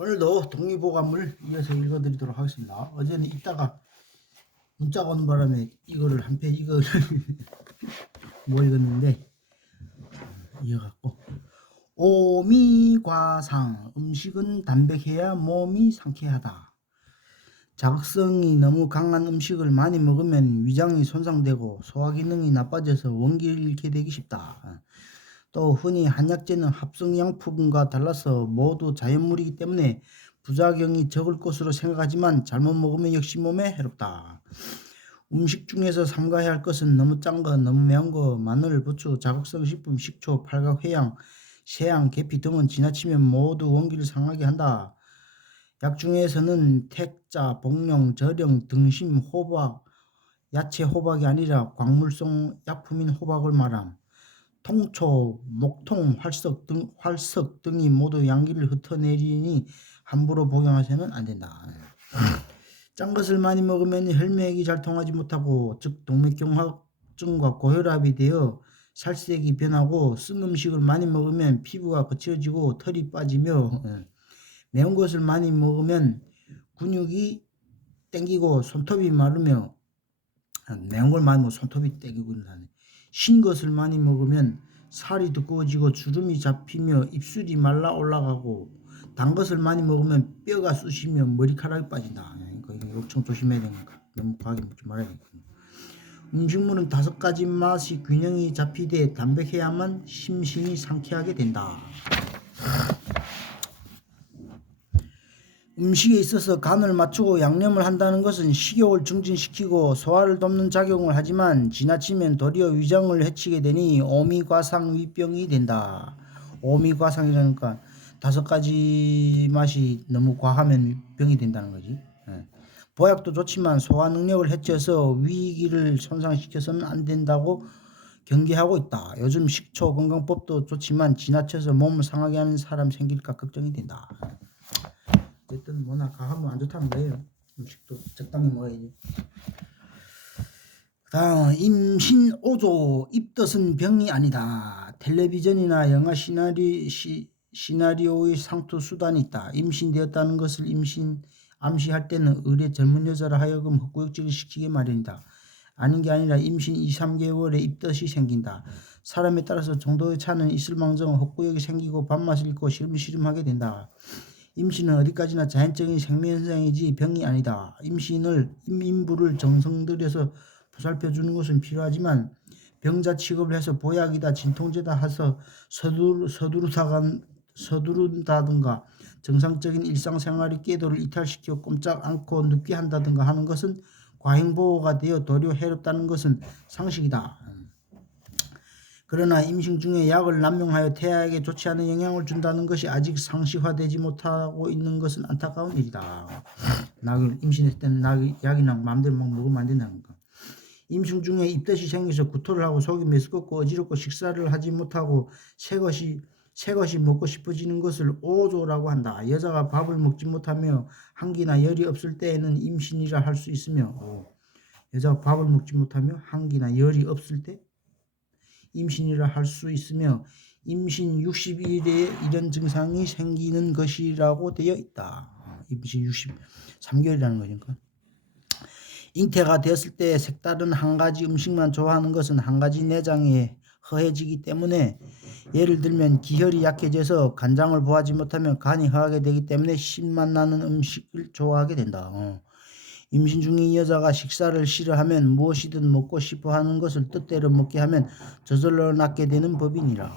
오늘도 독립보감을 이어서 읽어드리도록 하겠습니다. 어제는 읽다가 문자가 오는 바람에 이거를 한 페이지 이거를 못 읽었는데 이어갖고 오미과상 음식은 담백해야 몸이 상쾌하다. 자극성이 너무 강한 음식을 많이 먹으면 위장이 손상되고 소화기능이 나빠져서 원기를 잃게 되기 쉽다. 또 흔히 한약재는 합성양품과 달라서 모두 자연물이기 때문에 부작용이 적을 것으로 생각하지만 잘못 먹으면 역시 몸에 해롭다. 음식 중에서 삼가해야 할 것은 너무 짠 거, 너무 매운 거, 마늘, 부추, 자극성 식품, 식초, 팔각, 회양, 세양, 계피 등은 지나치면 모두 원기를 상하게 한다. 약 중에서는 택자, 복령, 절영, 등심, 호박, 야채 호박이 아니라 광물성 약품인 호박을 말함. 통초, 목통, 활석 등이 모두 양기를 흩어내리니 함부로 복용하셔는 안 된다. 짠 것을 많이 먹으면 혈맥이 잘 통하지 못하고 즉 동맥경화증과 고혈압이 되어 살색이 변하고 쓴 음식을 많이 먹으면 피부가 거칠어지고 털이 빠지며 매운 것을 많이 먹으면 근육이 땡기고 손톱이 마르며 매운 걸 많이 먹으면 손톱이 땡기고 이러네. 신 것을 많이 먹으면 살이 두꺼워지고 주름이 잡히며 입술이 말라 올라가고 단 것을 많이 먹으면 뼈가 쑤시며 머리카락이 빠진다. 이거 엄청 조심해야 되는 거. 너무 과하게 먹지 말아야 되겠군요. 음식물은 5가지 맛이 균형이 잡히되 담백해야만 심신이 상쾌하게 된다. 음식에 있어서 간을 맞추고 양념을 한다는 것은 식욕을 증진시키고 소화를 돕는 작용을 하지만 지나치면 도리어 위장을 해치게 되니 오미과상위병이 된다. 오미과상이라니까 5가지 맛이 너무 과하면 병이 된다는 거지. 보약도 좋지만 소화 능력을 해쳐서 위기를 손상시켜서는 안 된다고 경계하고 있다. 요즘 식초 건강법도 좋지만 지나쳐서 몸을 상하게 하는 사람 생길까 걱정이 된다. 어쨌든 뭐나 과하면 안 좋다는 거예요. 음식도 적당히 먹어야지. 다음 임신 5조 입덧은 병이 아니다. 텔레비전이나 영화 시나리오의 상투 수단이 있다. 임신되었다는 것을 암시할 때는 의뢰 젊은 여자라 하여금 헛구역질을 시키게 마련이다. 아닌 게 아니라 임신 2-3개월에 입덧이 생긴다. 사람에 따라서 정도의 차는 있을망정 헛구역이 생기고 밥맛을 잃고 시름시름하게 된다. 임신은 어디까지나 자연적인 생명현상이지 병이 아니다. 임부를 정성 들여서 보살펴주는 것은 필요하지만 병자 취급을 해서 보약이다 진통제다 해서 서두른다든가 정상적인 일상생활의 궤도를 이탈시켜 꼼짝 않고 눕게 한다든가 하는 것은 과잉보호가 되어 도리어 해롭다는 것은 상식이다. 그러나 임신 중에 약을 남용하여 태아에게 좋지 않은 영향을 준다는 것이 아직 상식화되지 못하고 있는 것은 안타까운 일이다. 임신했을 때는 약이나 마음대로 막 먹으면 안 된다는 거. 임신 중에 입덧이 생겨서 구토를 하고 속이 메스껍고 어지럽고 식사를 하지 못하고 새것이 먹고 싶어지는 것을 오조라고 한다. 여자가 밥을 먹지 못하며 한기나 열이 없을 때에는 임신이라 할 수 있으며 여자가 밥을 먹지 못하며 한기나 열이 없을 때 임신이라 할 수 있으며 임신 60일에 이런 증상이 생기는 것이라고 되어 있다. 임신 63개월이라는 거니까. 잉태가 되었을 때 색다른 한 가지 음식만 좋아하는 것은 한 가지 내장에 허해지기 때문에 예를 들면 기혈이 약해져서 간장을 보하지 못하면 간이 허하게 되기 때문에 신맛 나는 음식을 좋아하게 된다. 임신 중인 여자가 식사를 싫어하면 무엇이든 먹고 싶어 하는 것을 뜻대로 먹게 하면 저절로 낫게 되는 법이니라.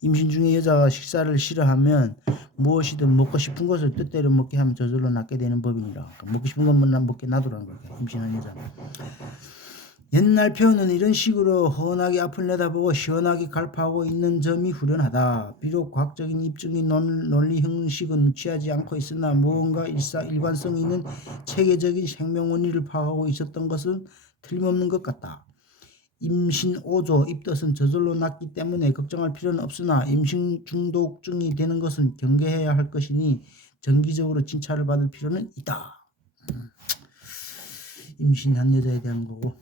임신 중인 여자가 식사를 싫어하면 무엇이든 먹고 싶은 것을 뜻대로 먹게 하면 저절로 낫게 되는 법이니라. 그러니까 먹고 싶은 것만 먹게 놔두라는 거야. 임신한 여자는. 옛날 표현은 이런 식으로 훤하게 앞을 내다보고 시원하게 갈파하고 있는 점이 후련하다. 비록 과학적인 입증이 논리 형식은 취하지 않고 있으나 무언가 일관성 있는 체계적인 생명 원리를 파악하고 있었던 것은 틀림없는 것 같다. 임신 5조 입덧은 저절로 낫기 때문에 걱정할 필요는 없으나 임신 중독증이 되는 것은 경계해야 할 것이니 정기적으로 진찰을 받을 필요는 있다. 임신한 여자에 대한 거고.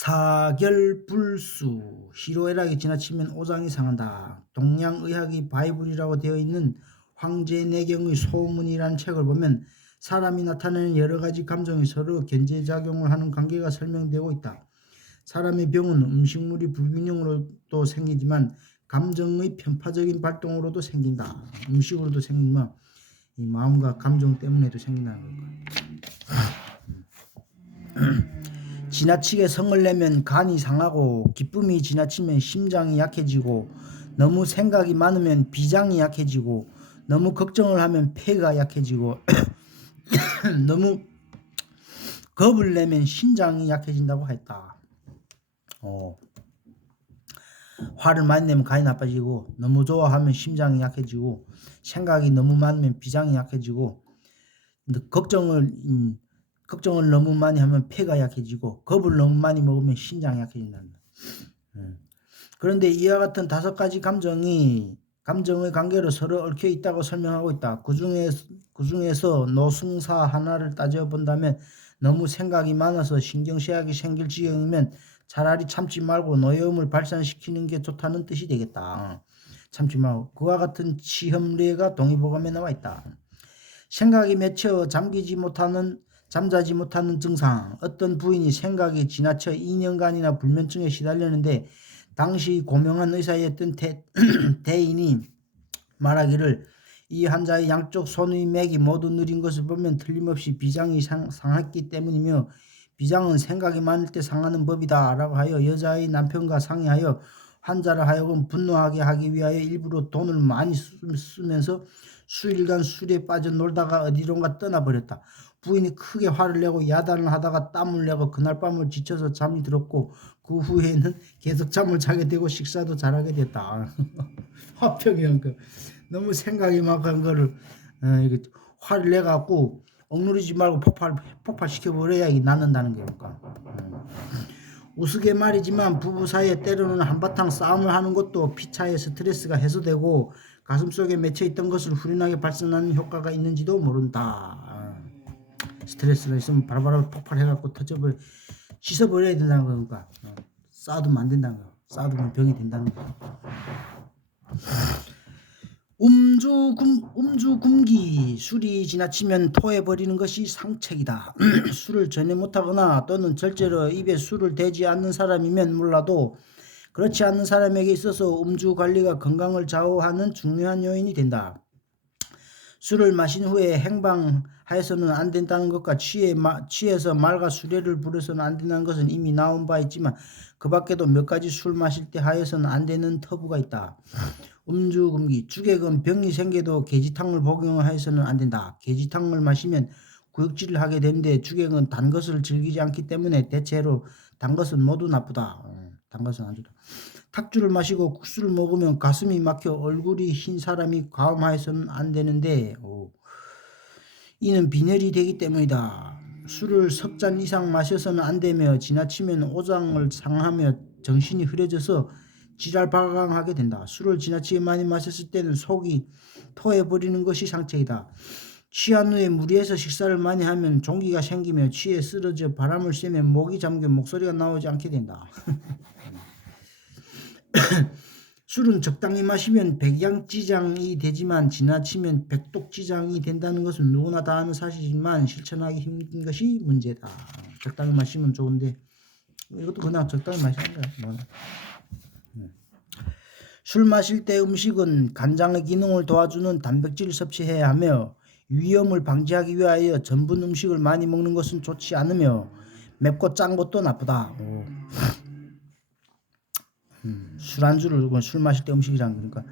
사결불수 희로애락이 지나치면 오장이 상한다. 동양의학의 바이블이라고 되어 있는 황제내경의 소문이라는 책을 보면 사람이 나타내는 여러 가지 감정이 서로 견제작용을 하는 관계가 설명되고 있다. 사람의 병은 음식물이 불균형으로도 생기지만 감정의 편파적인 발동으로도 생긴다. 음식으로도 생기지만 이 마음과 감정 때문에도 생긴다는 거야. 지나치게 성을 내면 간이 상하고 기쁨이 지나치면 심장이 약해지고 너무 생각이 많으면 비장이 약해지고 너무 걱정을 하면 폐가 약해지고 너무 겁을 내면 신장이 약해진다고 했다. 화를 많이 내면 간이 나빠지고 너무 좋아하면 심장이 약해지고 생각이 너무 많으면 비장이 약해지고 걱정을 너무 많이 하면 폐가 약해지고 겁을 너무 많이 먹으면 신장이 약해진다는 거야. 그런데 이와 같은 5가지 감정의 관계로 서로 얽혀 있다고 설명하고 있다. 그중에서 노승사 하나를 따져본다면 너무 생각이 많아서 신경쇠약이 생길 지경이면 차라리 참지 말고 노여움을 발산시키는 게 좋다는 뜻이 되겠다. 참지 말고. 그와 같은 시험례가 동의보감에 나와 있다. 생각이 맺혀 잠자지 못하는 증상. 어떤 부인이 생각이 지나쳐 2년간이나 불면증에 시달렸는데 당시 고명한 의사였던 대인이 말하기를 이 환자의 양쪽 손의 맥이 모두 느린 것을 보면 틀림없이 비장이 상했기 때문이며 비장은 생각이 많을 때 상하는 법이다 라고 하여 여자의 남편과 상의하여 환자를 하여금 분노하게 하기 위하여 일부러 돈을 많이 쓰면서 수일간 술에 빠져 놀다가 어디론가 떠나버렸다. 부인이 크게 화를 내고 야단을 하다가 땀을 내고 그날 밤을 지쳐서 잠이 들었고 그 후에는 계속 잠을 자게 되고 식사도 잘하게 됐다. 화평이 너무 생각이 막한 거를 화를 내갖고 억누르지 말고 폭발시켜버려야 이게 낫는다는 거니까. 우스개 말이지만 부부 사이에 때로는 한바탕 싸움을 하는 것도 피차의 스트레스가 해소되고 가슴속에 맺혀있던 것을 후련하게 발산하는 효과가 있는지도 모른다. 스트레스가 있으면 바로바로 폭발해갖고 씻어버려야 된다는 거니까. 싸우면 안 된다는 거. 싸우면 병이 된다는 거. 음주금기. 술이 지나치면 토해버리는 것이 상책이다. 술을 전혀 못하거나 또는 절제로 입에 술을 대지 않는 사람이면 몰라도 그렇지 않는 사람에게 있어서 음주관리가 건강을 좌우하는 중요한 요인이 된다. 술을 마신 후에 행방하여서는 안 된다는 것과 취해서 말과 수레를 부려서는 안 된다는 것은 이미 나온 바 있지만 그 밖에도 몇 가지 술 마실 때 하여서는 안 되는 터부가 있다. 음주금기. 주객은 병이 생겨도 계지탕을 복용하여서는 안 된다. 계지탕을 마시면 구역질을 하게 되는데 주객은 단 것을 즐기지 않기 때문에 대체로 단 것은 모두 나쁘다. 단 것은 안 좋다. 탁주를 마시고 국수를 먹으면 가슴이 막혀 얼굴이 흰 사람이 과음하여서는 안 되는데 이는 빈혈이 되기 때문이다. 술을 석 잔 이상 마셔서는 안 되며 지나치면 오장을 상하며 정신이 흐려져서 지랄발광하게 된다. 술을 지나치게 많이 마셨을 때는 속이 토해버리는 것이 상책이다. 취한 후에 무리해서 식사를 많이 하면 종기가 생기며 취해 쓰러져 바람을 쐬면 목이 잠겨 목소리가 나오지 않게 된다. 술은 적당히 마시면 백양지장이 되지만 지나치면 백독지장이 된다는 것은 누구나 다 아는 사실이지만 실천하기 힘든 것이 문제다. 적당히 마시면 좋은데 이것도 그냥 적당히 마시는 거야. 술 마실 때 음식은 간장의 기능을 도와주는 단백질을 섭취해야 하며 위염을 방지하기 위하여 전분 음식을 많이 먹는 것은 좋지 않으며 맵고 짠 것도 나쁘다. 술안주를 술 마실 때 음식이라는 거니까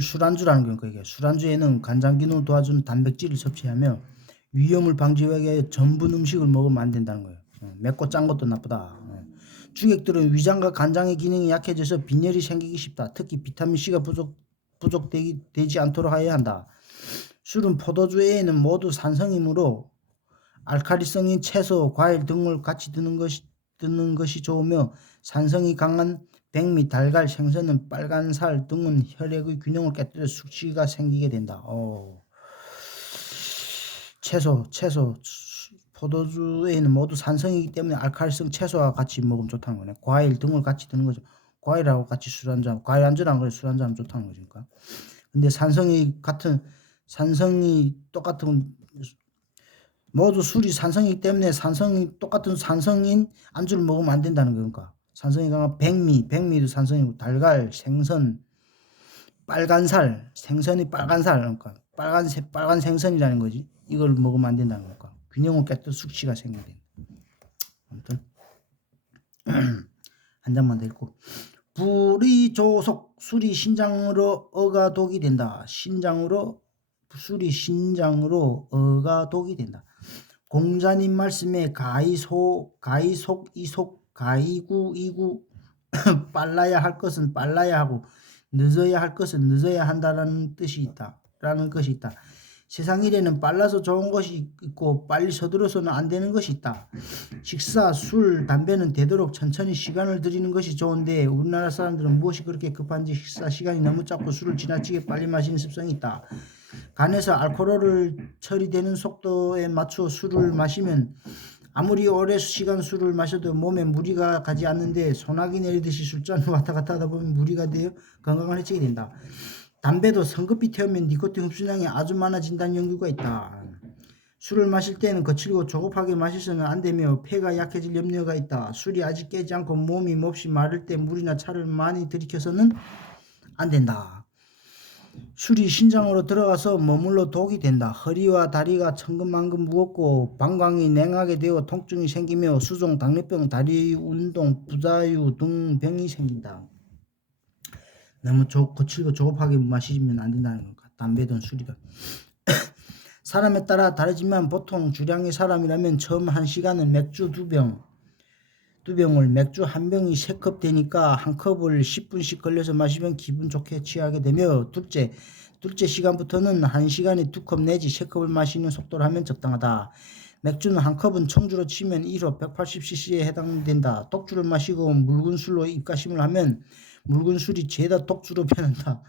술안주라는 거니까 이게 술안주에는 간장 기능을 도와주는 단백질을 섭취하며 위염을 방지하기 위하여 전분 음식을 먹으면 안 된다는 거예요. 맵고 짠 것도 나쁘다. 주객들은 위장과 간장의 기능이 약해져서 빈혈이 생기기 쉽다. 특히 비타민C가 부족되지 않도록 하여야 한다. 술은 포도주 외에는 모두 산성이므로 알칼리성인 채소, 과일 등을 같이 드는 것이 좋으며 산성이 강한 백미, 달걀, 생선은 빨간 살 등은 혈액의 균형을 깨뜨려 숙취가 생기게 된다. 채소 포도주에는 모두 산성이기 때문에 알칼리성 채소와 같이 먹으면 좋다는 거네. 과일 등을 같이 드는 거죠. 과일하고 같이 술 한잔, 과일 안주라는 거에 술 한잔 하면 좋다는 거니까. 근데 산성이 똑같은 모두 술이 산성이기 때문에 똑같은 산성인 안주를 먹으면 안 된다는 거니까. 산성이 강한 백미도 산성이고 달걀, 생선, 빨간살, 생선이 빨간살, 그러니까 빨간 생선이라는 거지. 이걸 먹으면 안 된다는 거니까. 균형을 깨뜨려 숙취가 생겨야 된다. 아무튼 한 장만 더 읽고. 불이 조속 술이 신장으로 어가 독이 된다. 술이 신장으로 어가 독이 된다. 공자님 말씀에 가이속, 이속, 가이구, 이구 빨라야 할 것은 빨라야 하고 늦어야 할 것은 늦어야 한다라는 뜻이 있다. 라는 것이 있다. 세상 일에는 빨라서 좋은 것이 있고 빨리 서두르서는 안 되는 것이 있다. 식사, 술, 담배는 되도록 천천히 시간을 들이는 것이 좋은데 우리나라 사람들은 무엇이 그렇게 급한지 식사 시간이 너무 짧고 술을 지나치게 빨리 마시는 습성이 있다. 간에서 알코올을 처리되는 속도에 맞춰 술을 마시면 아무리 오래 시간 술을 마셔도 몸에 무리가 가지 않는데 소나기 내리듯이 술잔을 왔다 갔다 하다 보면 무리가 되어 건강을 해치게 된다. 담배도 성급히 태우면 니코틴 흡수량이 아주 많아진다는 연구가 있다. 술을 마실 때는 거칠고 조급하게 마셔서는 안 되며 폐가 약해질 염려가 있다. 술이 아직 깨지 않고 몸이 몹시 마를 때 물이나 차를 많이 들이켜서는 안 된다. 술이 신장으로 들어가서 머물러 독이 된다. 허리와 다리가 천근만근 무겁고 방광이 냉하게 되어 통증이 생기며 수종, 당뇨병, 다리 운동, 부자유 등 병이 생긴다. 너무 거칠고 조급하게 마시면 안 된다는 거니까. 담배든 술이든. 사람에 따라 다르지만 보통 주량의 사람이라면 처음 1시간은 맥주 2병을 맥주 1병이 3컵 되니까 한 컵을 10분씩 걸려서 마시면 기분 좋게 취하게 되며 둘째 시간부터는 1시간에 2컵 내지 3컵을 마시는 속도로 하면 적당하다. 맥주는 한 컵은 청주로 치면 1호 180cc에 해당된다. 독주를 마시고 묽은 술로 입가심을 하면 묽은 술이 죄다 독주로 변한다.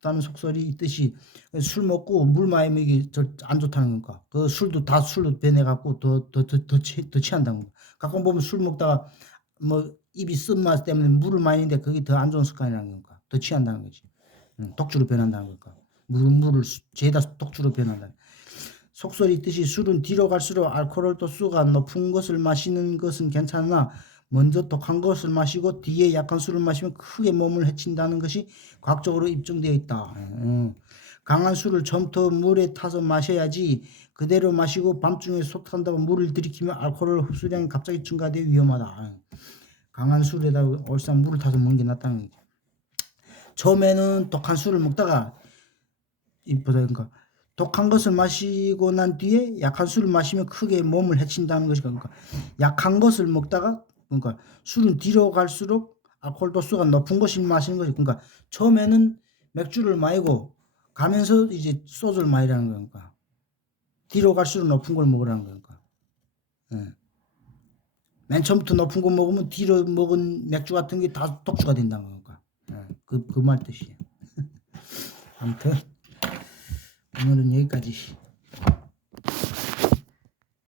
다는 속설이 있듯이 술 먹고 물 많이 먹이 안 좋다는 거니까. 그 술도 다 술로 변해갖고 더 취한다는 거. 가끔 보면 술 먹다가 뭐 입이 쓴맛 때문에 물을 많이 넣는데 그게 더 안 좋은 습관이라는 거니까. 더 취한다는 거지. 독주로 변한다는 거니까. 물을 죄다 독주로 변한다. 속설이 있듯이 술은 뒤로 갈수록 알코올 도수가 높은 것을 마시는 것은 괜찮으나 먼저 독한 것을 마시고 뒤에 약한 술을 마시면 크게 몸을 해친다는 것이 과학적으로 입증되어 있다. 강한 술을 처음부터 물에 타서 마셔야지 그대로 마시고 밤중에 속탄다고 물을 들이키면 알코올 흡수량이 갑자기 증가되어 위험하다. 강한 술에다가 얼싸 물을 타서 먹는 게 낫다는 거지. 처음에는 독한 술을 먹다가 그러니까 독한 것을 마시고 난 뒤에 약한 술을 마시면 크게 몸을 해친다는 것이 그러니까 약한 것을 먹다가 그러니까 술은 뒤로 갈수록 알코올 도수가 높은 것을 마시는 거지. 그러니까 처음에는 맥주를 마시고 가면서 이제 소주를 마시라는 거니까 뒤로 갈수록 높은 걸 먹으라는 거니까. 맨 처음부터 높은 거 먹으면 뒤로 먹은 맥주 같은 게 다 독주가 된다는 거니까. 그 말 뜻이에요. 아무튼 오늘은 여기까지.